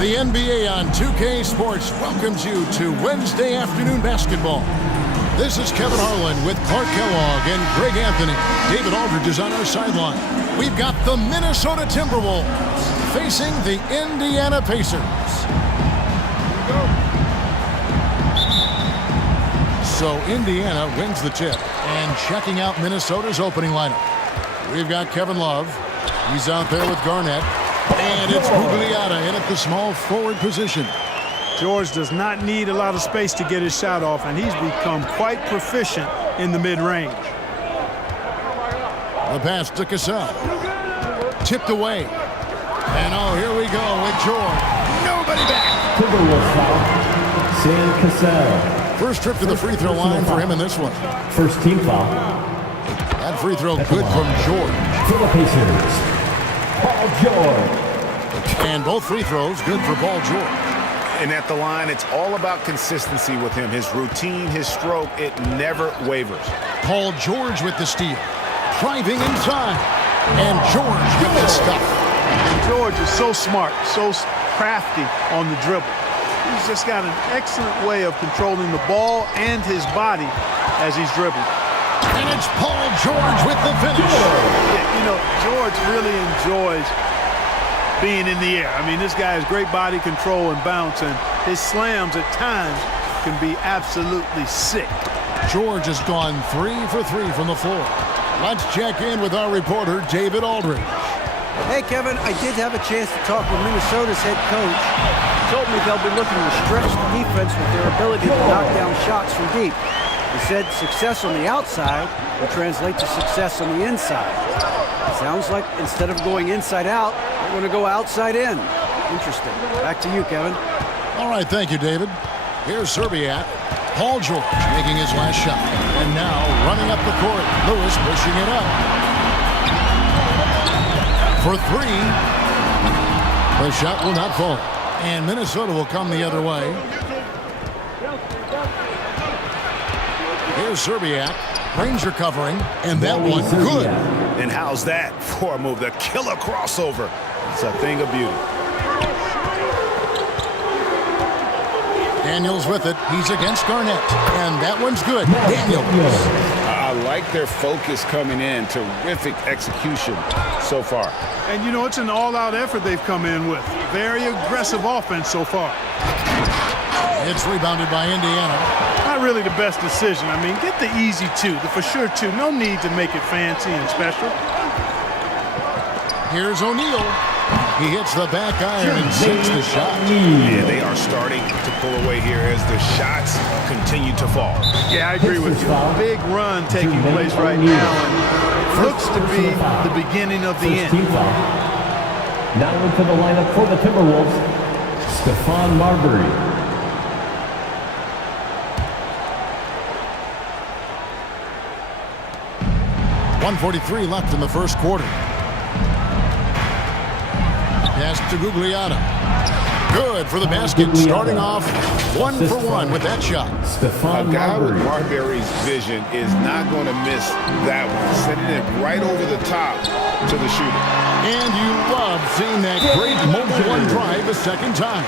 The NBA on 2K Sports welcomes you to Wednesday afternoon basketball. This is Kevin Harlan with Clark Kellogg and Greg Anthony. David Aldridge is on our sideline. We've got the Minnesota Timberwolves facing the Indiana Pacers. So Indiana wins the tip and checking out Minnesota's opening lineup. We've got Kevin Love. He's out there with Garnett. And it's Gugliotta in at the small forward position. George does not need a lot of space to get his shot off, and he's become quite proficient in the mid-range. The pass to Cassell. Tipped away. And here we go with George. Nobody back. Timberwolves foul. Sam Cassell. First trip to the free throw line for him in this one. First team foul. That free throw good from George. For the Pacers, Paul George. And both free throws good for Paul George. And at the line, it's all about consistency with him. His routine, his stroke, it never wavers. Paul George with the steal. Driving inside. And George with the stuff. And George is so smart, so crafty on the dribble. He's just got an excellent way of controlling the ball and his body as he's dribbling. And it's Paul George with the finish. Yeah, you know, George really enjoys being in the air. I mean, this guy has great body control and bounce, and his slams at times can be absolutely sick. George has gone 3 for 3 from the floor. Let's check in with our reporter, David Aldridge. Hey, Kevin, I did have a chance to talk with Minnesota's head coach. He told me they'll be looking to stretch the defense with their ability to knock down shots from deep. He said success on the outside will translate to success on the inside. Sounds like instead of going inside out, they're going to go outside in. Interesting. Back to you, Kevin. All right, thank you, David. Here's Serbiak. Paul George making his last shot. And now running up the court. Lewis pushing it up. For 3. The shot will not fall. And Minnesota will come the other way. Here's Serbiak. Ranger covering. And that one good. And how's that for a move? The killer crossover. It's a thing of beauty. Daniels with it. He's against Garnett. And that one's good. Daniels. I like their focus coming in. Terrific execution so far. And, you know, it's an all-out effort they've come in with. Very aggressive offense so far. It's rebounded by Indiana. Not really the best decision. I mean, get the easy 2, the for sure 2. No need to make it fancy and special. Here's O'Neal. He hits the back iron and sinks the shot. Yeah, they are starting to pull away here as the shots continue to fall. Yeah, I agree with you. Big run taking place right now, and it looks to be the beginning of the end. Now into the lineup for the Timberwolves, Stephon Marbury. .143 left in the first quarter. Pass to Gugliotta. Good for the basket. Starting off 1 for 1 with that shot. A guy with Marbury's vision is not going to miss that one. Sending it right over the top to the shooter. And you love seeing that great mobile one drive a second time.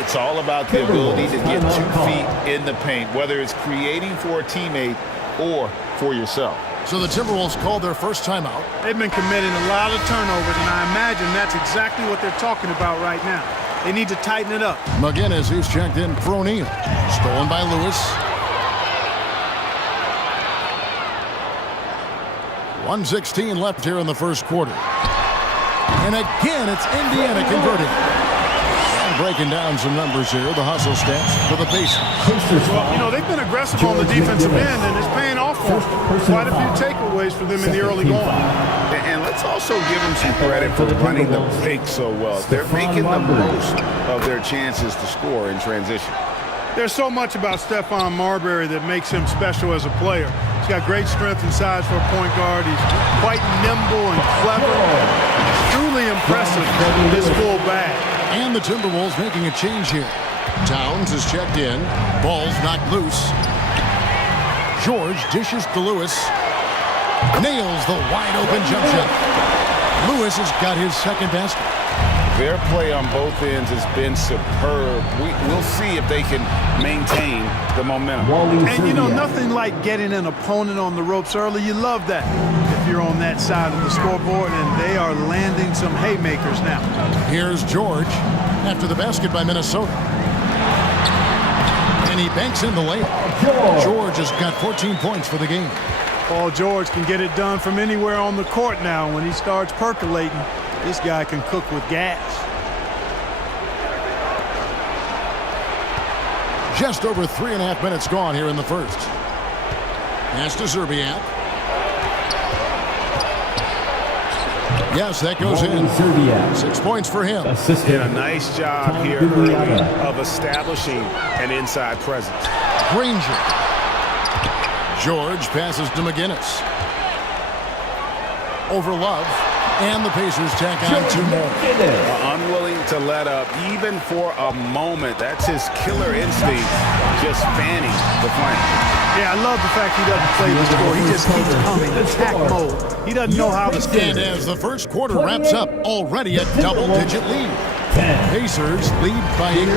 It's all about the ability to get 2 feet in the paint, whether it's creating for a teammate or for yourself. So the Timberwolves called their first timeout. They've been committing a lot of turnovers, and I imagine that's exactly what they're talking about right now. They need to tighten it up. McGinnis, who's checked in for O'Neal. Stolen by Lewis. 1:16 left here in the first quarter. And again, it's Indiana converting. Breaking down some numbers here, the hustle stats for the Pacers. Well, you know, they've been aggressive on the defensive end, and it's paying off for them. Quite a few takeaways for them in the early going. And let's also give them some credit for running the pick so well. They're making the most of their chances to score in transition. There's so much about Stephon Marbury that makes him special as a player. He's got great strength and size for a point guard. He's quite nimble and clever. Truly impressive with his full bag. And the Timberwolves making a change here. Towns is checked in. Ball's knocked loose. George dishes to Lewis. Nails the wide open jump shot. Lewis has got his second basket. Their play on both ends has been superb. We'll see if they can maintain the momentum. And, you know, nothing like getting an opponent on the ropes early. You love that if you're on that side of the scoreboard, and they are landing some haymakers now. Here's George after the basket by Minnesota. And he banks in the layup. George has got 14 points for the game. Paul George can get it done from anywhere on the court now. When he starts percolating, this guy can cook with gas. Just over 3.5 minutes gone here in the first. Pass to Zerbiak. Yes, that goes in. 6 points for him. Did a nice job here early of establishing an inside presence. Granger. George passes to McGinnis. Over Love. And the Pacers tack on 2 more. Unwilling to let up even for a moment. That's his killer instinct, just fanning the flame. Yeah, I love the fact he doesn't play the score. He just keeps coming, attack mode. He doesn't know how to stand. And as the first quarter wraps up, already a double-digit lead. Pacers lead by 18.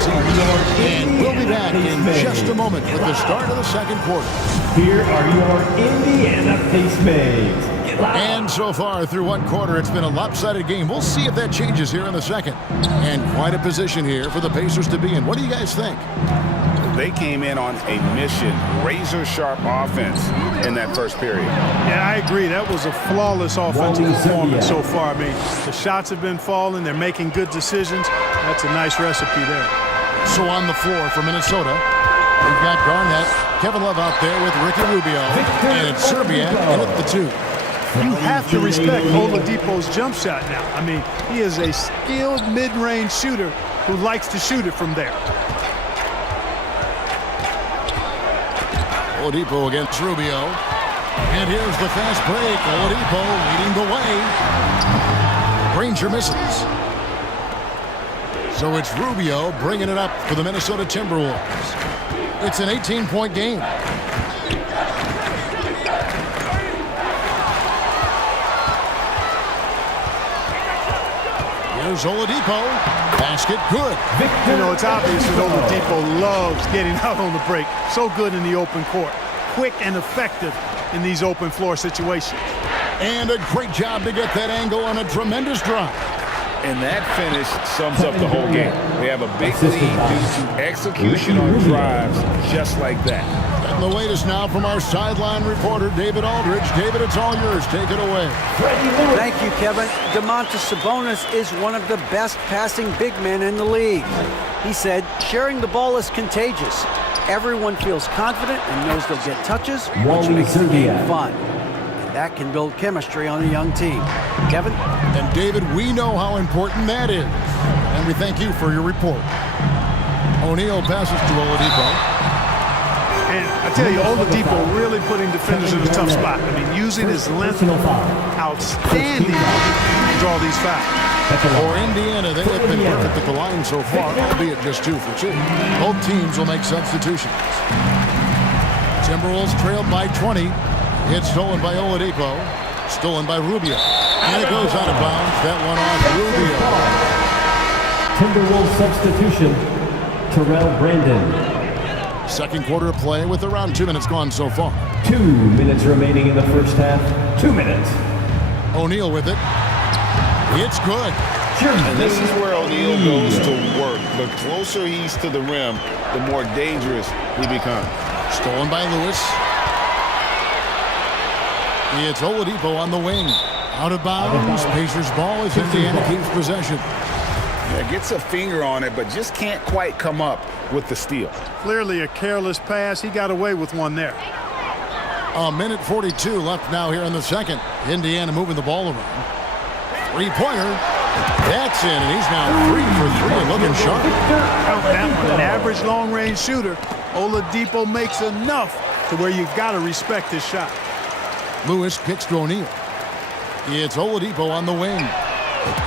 And we'll be back in just a moment with the start of the second quarter. Here are your Indiana Pacemates. And so far through one quarter, it's been a lopsided game. We'll see if that changes here in the second. And quite a position here for the Pacers to be in. What do you guys think? They came in on a mission, razor-sharp offense in that first period. Yeah, I agree. That was a flawless offensive performance so far. I mean, the shots have been falling. They're making good decisions. That's a nice recipe there. So on the floor for Minnesota, we've got Garnett, Kevin Love out there with Ricky Rubio, and it's Zerbiak in at the 2. You have to respect Oladipo's jump shot now. I mean, he is a skilled mid-range shooter who likes to shoot it from there. Oladipo against Rubio. And here's the fast break. Oladipo leading the way. Granger misses. So it's Rubio bringing it up for the Minnesota Timberwolves. It's an 18-point game. Here's Oladipo. Basket good. You know, it's obvious that Oladipo loves getting out on the break. So good in the open court. Quick and effective in these open floor situations. And a great job to get that angle on a tremendous drive. And that finish sums up the whole game. They have a big lead due to execution on drives just like that. And the latest now from our sideline reporter, David Aldridge. David, it's all yours. Take it away. Thank you, Kevin. Domantas Sabonis is one of the best passing big men in the league. He said, sharing the ball is contagious. Everyone feels confident and knows they'll get touches, which makes the game fun. And that can build chemistry on a young team. Kevin? And David, we know how important that is. And we thank you for your report. O'Neal passes to Oladipo. And I tell you, Oladipo really putting defenders in a tough spot. I mean, using his length outstanding to draw these fouls. For Indiana, they have been perfect at the line so far, albeit just 2 for 2. Both teams will make substitutions. Timberwolves trailed by 20. It's stolen by Oladipo. Stolen by Rubio. And it goes out of bounds. That one off Rubio. Timberwolves substitution, Terrell Brandon. Second quarter play with around 2 minutes gone so far. 2 minutes remaining in the first half. 2 minutes. O'Neal with it. It's good. And this is where O'Neal goes to work. The closer he's to the rim, the more dangerous he becomes. Stolen by Lewis. It's Oladipo on the wing. Out of bounds. Pacers ball as Indiana keeps possession. Yeah, gets a finger on it, but just can't quite come up with the steal. Clearly a careless pass. He got away with one there. A minute 42 left now here in the second. Indiana moving the ball around. Three-pointer. That's in, and he's now 3 for 3 and looking sharp. Count that one. An average long-range shooter. Oladipo makes enough to where you've got to respect his shot. Lewis kicks to O'Neal. It's Oladipo on the wing.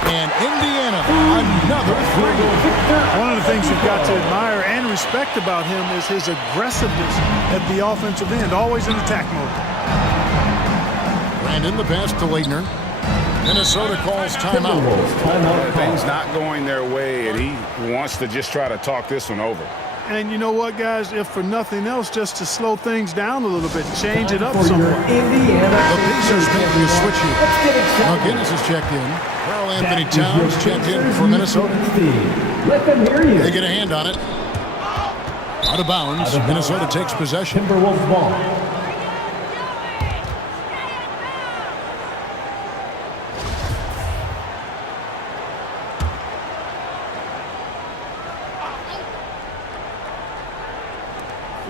And Indiana, another 3. One of the things you've got to admire and respect about him is his aggressiveness at the offensive end, always in attack mode. Brandon, the pass to Leitner. Minnesota calls timeout. Timberwolves timeout call. Things not going their way, and he wants to just try to talk this one over. And you know what, guys? If for nothing else, just to slow things down a little bit, change it up For your somewhat. Indiana The Pacers making a switch here. Let's get excited. McGinnis is checked in. Carl Anthony That is your Towns checked in for Minnesota. Steve. Let them hear you. They get a hand on it. Out of bounds. Minnesota takes possession. Timberwolves ball.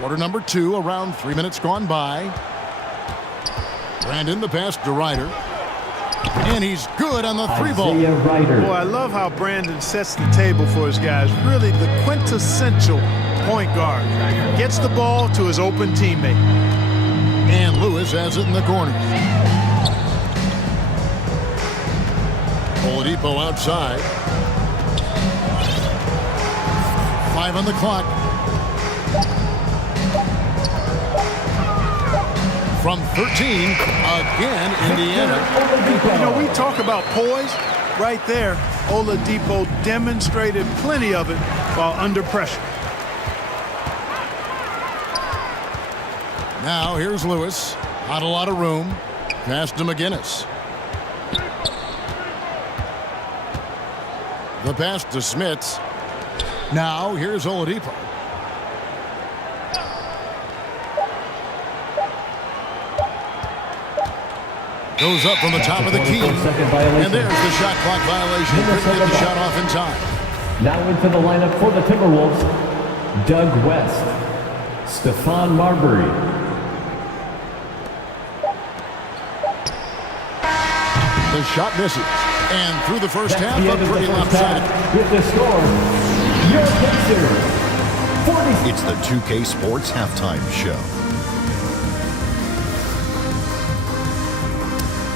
Quarter number 2, around 3 minutes gone by. Brandon the pass to Ryder. And he's good on the 3-ball. Isaiah Ryder. Boy, I love how Brandon sets the table for his guys. Really the quintessential point guard. Gets the ball to his open teammate. And Lewis has it in the corner. Oladipo outside. 5 on the clock. From 13, again, Indiana. You know, we talk about poise. Right there, Oladipo demonstrated plenty of it while under pressure. Now here's Lewis. Not a lot of room. Pass to McGinnis. The pass to Smits. Now here's Oladipo. Goes up from the top of the key. And there's the shot clock violation. Couldn't get the shot off in time. Now into the lineup for the Timberwolves, Doug West, Stephon Marbury. The shot misses. And through the first That's half, the a end of the pretty first lopsided. half. With the score, your Pacers, 40. It's the 2K Sports Halftime Show.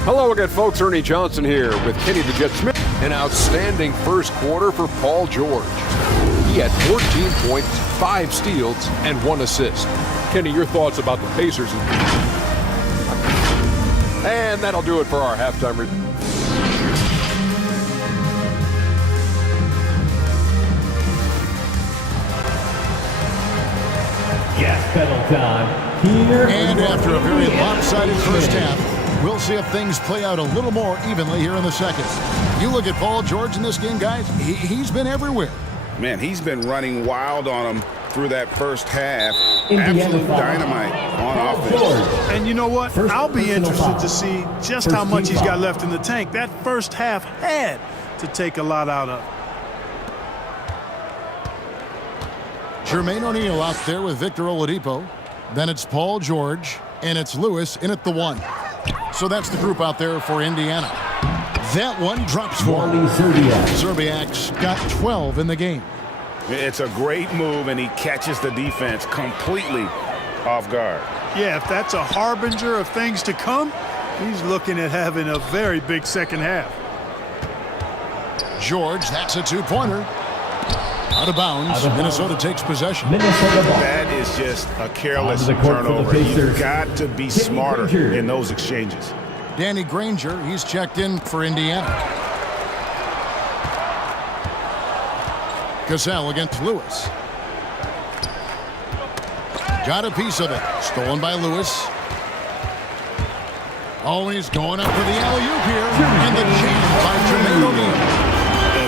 Hello again, folks. Ernie Johnson here with Kenny the Jet Smith. An outstanding first quarter for Paul George. He had 14 points, 5 steals, and 1 assist. Kenny, your thoughts about the Pacers? And that'll do it for our halftime review. Gas pedal time. Here And is after a very Indiana lopsided first Pacers. half, we'll see if things play out a little more evenly here in the second. You look at Paul George in this game, guys, he's been everywhere. Man, he's been running wild on them through that first half. Indiana Absolute foul. dynamite on Paul offense. George. And you know what? First I'll be personal interested foul. to see just First how much team he's got foul. left in the tank. That first half had to take a lot out of. Jermaine O'Neal out there with Victor Oladipo. Then it's Paul George, and it's Lewis in at the 1. So that's the group out there for Indiana. That one drops for Wally Zerbiak. Zerbiak's got 12 in the game. It's a great move, and he catches the defense completely off guard. Yeah, if that's a harbinger of things to come, he's looking at having a very big second half. George, that's a 2-pointer. Out of bounds. Out of bounds. Minnesota takes possession. Minnesota ball. That is just a careless Onto the court for the turnover. Pacers. You've got to be Kenny smarter Granger. in those exchanges. Danny Granger, he's checked in for Indiana. Cassell against Lewis. Got a piece of it. Stolen by Lewis. Oh, he's going up for the alley-oop here. And the jam by Jermaine O'Neal.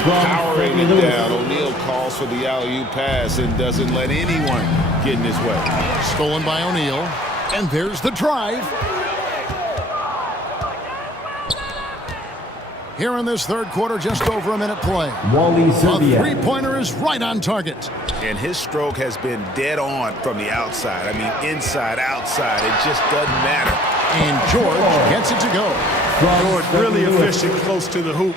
Powering it down. O'Neal calls for the alley-oop pass and doesn't let anyone get in his way. Stolen by O'Neal. And there's the drive. Here in this third quarter, just over a minute play. Wally A Zerbiak. three-pointer is right on target. And his stroke has been dead on from the outside. I mean, inside, outside. It just doesn't matter. And George gets it to go. George really efficient close to the hoop.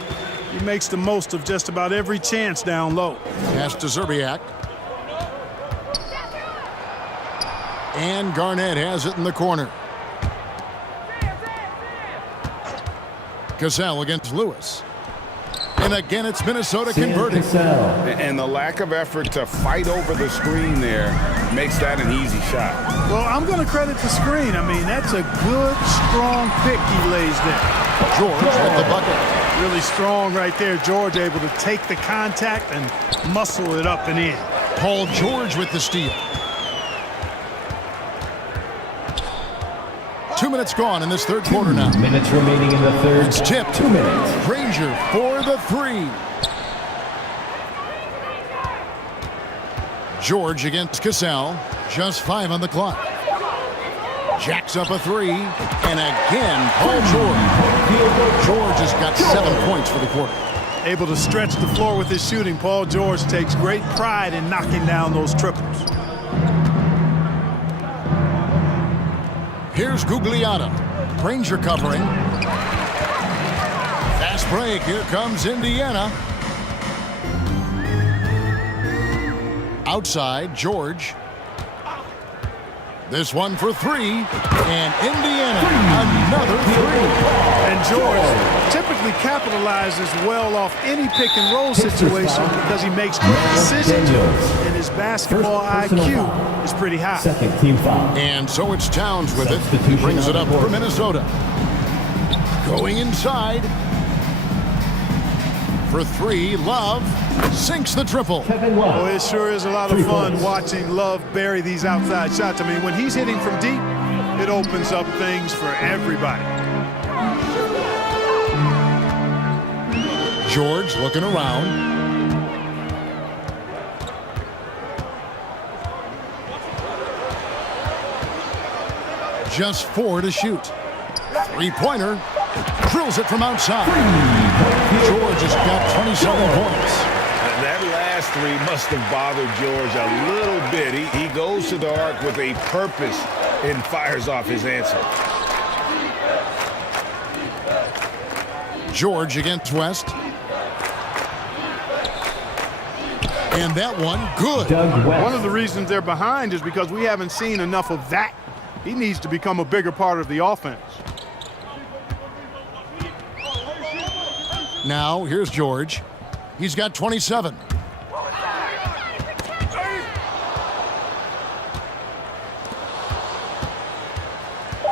He makes the most of just about every chance down low. Pass to Zerbiak. And Garnett has it in the corner. Cassell against Lewis. And And again, it's Minnesota converting. And the lack of effort to fight over the screen there makes that an easy shot. Well, I'm going to credit the screen. I mean, that's a good, strong pick he lays there. George with the bucket. Really strong right there. George able to take the contact and muscle it up and in. Paul George with the steal. 2 minutes gone in this third quarter now. Minutes remaining in the third. It's tipped. 2 minutes. Granger for the three. George against Cassell. Just 5 on the clock. Jacks up a three. And again, Paul George. George has got 7 points for the quarter. Able to stretch the floor with his shooting. Paul George takes great pride in knocking down those triples. Here's Gugliotta. Granger covering. Fast break. Here comes Indiana. Outside, George. This one for three. And Indiana, another three. And George typically capitalizes well off any pick-and-roll situation because he makes quick decisions, and his basketball IQ is pretty high. Second team foul. And so it's Towns with it. He brings it up for Minnesota. Going inside. For three, Love sinks the triple. Kevin Love. Well, it sure is a lot of fun watching Love bury these outside shots. I mean, when he's hitting from deep, it opens up things for everybody. George looking around. Just 4 to shoot. Three-pointer. Drills it from outside. George has got 27 points. That last three must have bothered George a little bit. He goes to the arc with a purpose and fires off his answer. George against West. And that one, good. Doug West. One of the reasons they're behind is because we haven't seen enough of that. He needs to become a bigger part of the offense. Now, here's George. He's got 27.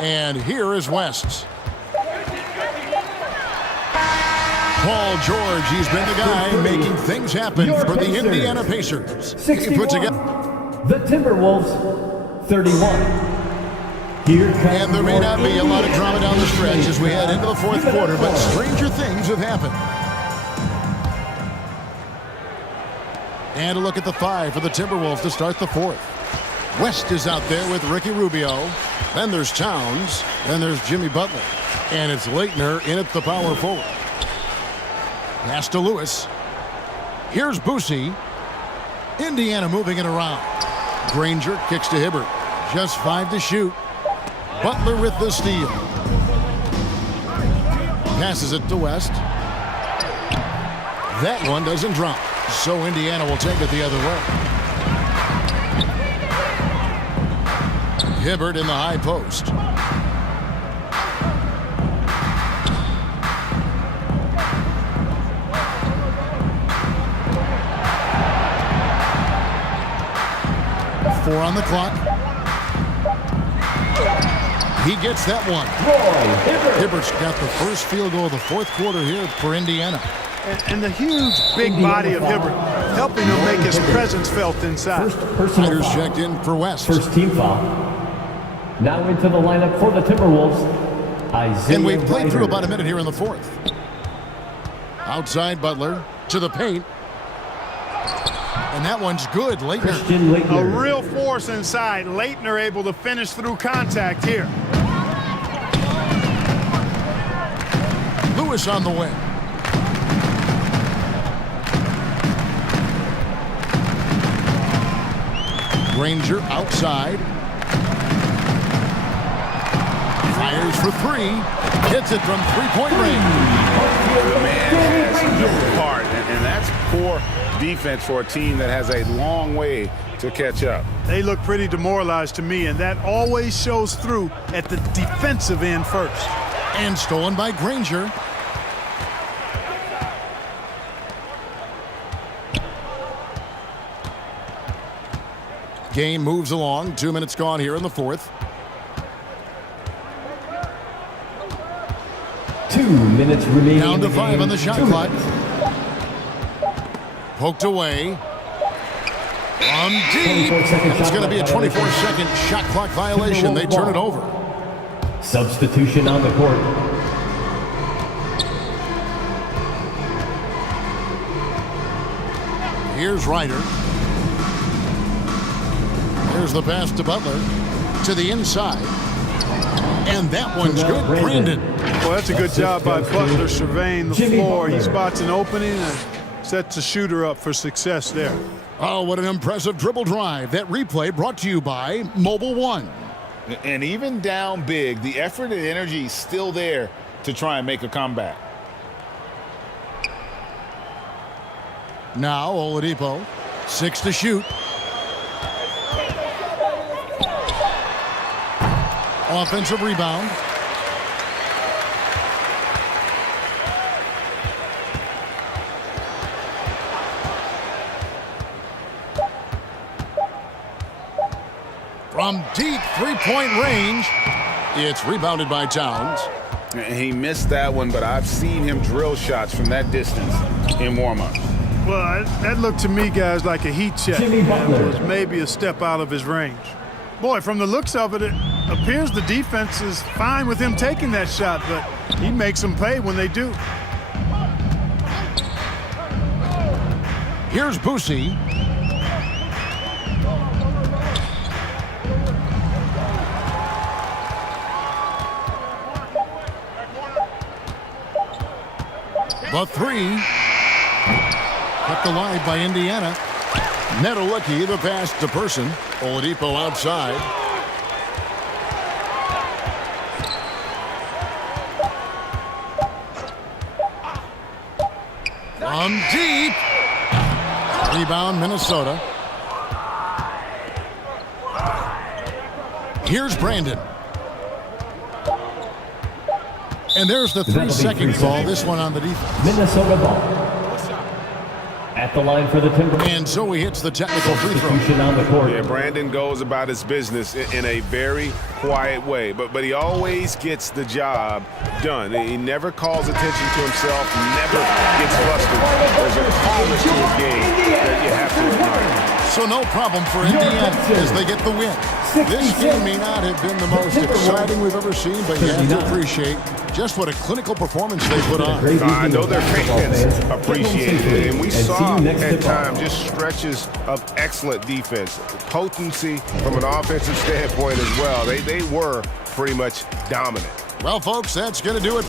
And here is West. Paul George, he's been the guy making things happen for the Indiana Pacers. He puts together. The Timberwolves, 31. Here comes And there may not be a lot of drama down the stretch as we head into the fourth quarter, but stranger things have happened. And a look at the 5 for the Timberwolves to start the fourth. West is out there with Ricky Rubio. Then there's Towns. Then there's Jimmy Butler. And it's Leitner in at the power forward. Pass to Lewis. Here's Boosie. Indiana moving it around. Granger kicks to Hibbert. Just 5 to shoot. Butler with the steal. Passes it to West. That one doesn't drop. So Indiana will take it the other way. Hibbert in the high post. Four on the clock. He gets that one. Hibbert's got the first field goal of the fourth quarter here for Indiana. And the huge, big body of Hibbert helping him make his presence felt inside. Fighters checked in for West. First team foul. Now into the lineup for the Timberwolves, Isaiah And we've played through Ryder. about a minute here in the fourth. Outside Butler to the paint. And that one's good. Leitner. Christian Leitner. A real force inside. Leitner able to finish through contact here. Lewis on the wing. Granger outside. Fires for three. Hits it from three-point range. The man has no heart, and that's poor defense for a team that has a long way to catch up. They look pretty demoralized to me, and that always shows through at the defensive end first. And stolen by Granger. Game moves along. 2 minutes gone here in the fourth. 2 minutes remaining. Down to 5 on the shot clock. minutes. Poked away. From deep. It's going to be a 24-second shot clock violation. They turn it over. Substitution on the court. Here's Ryder. Here's the pass to Butler. To the inside. And that one's good. Brandon. Well, that's a good job by Butler surveying the floor. He spots an opening and sets a shooter up for success there. Oh, what an impressive dribble drive. That replay brought to you by Mobile One. And even down big, the effort and energy is still there to try and make a comeback. Now Oladipo, 6 to shoot. Offensive rebound. From deep three-point range, it's rebounded by Towns. He missed that one, but I've seen him drill shots from that distance in warm-up. Well, that looked to me, guys, like a heat check. Jimmy Butler. And was maybe a step out of his range. Boy, from the looks of it, it appears the defense is fine with him taking that shot, but he makes them pay when they do. Here's Boosie. The three. Kept alive by Indiana. Netolicky, the pass to Person. Oladipo outside. From deep. Rebound, Minnesota. Here's Brandon. And there's the 3-second call. This one on the defense. Minnesota ball. At the line for the Timberwolves. And so he hits the technical free throw. Substitution on the court. Yeah, Brandon goes about his business in a very quiet way, but he always gets the job done. He never calls attention to himself, never gets flustered. There's a calmness to his game that you have to admire. So no problem for Indiana as they get the win. This game may not have been the most exciting we've ever seen, but you have to appreciate just what a clinical performance they put on. I know their fans appreciate it, and we saw at times just stretches of excellent defense, potency from an offensive standpoint as well. They were pretty much dominant. Well, folks, that's going to do it.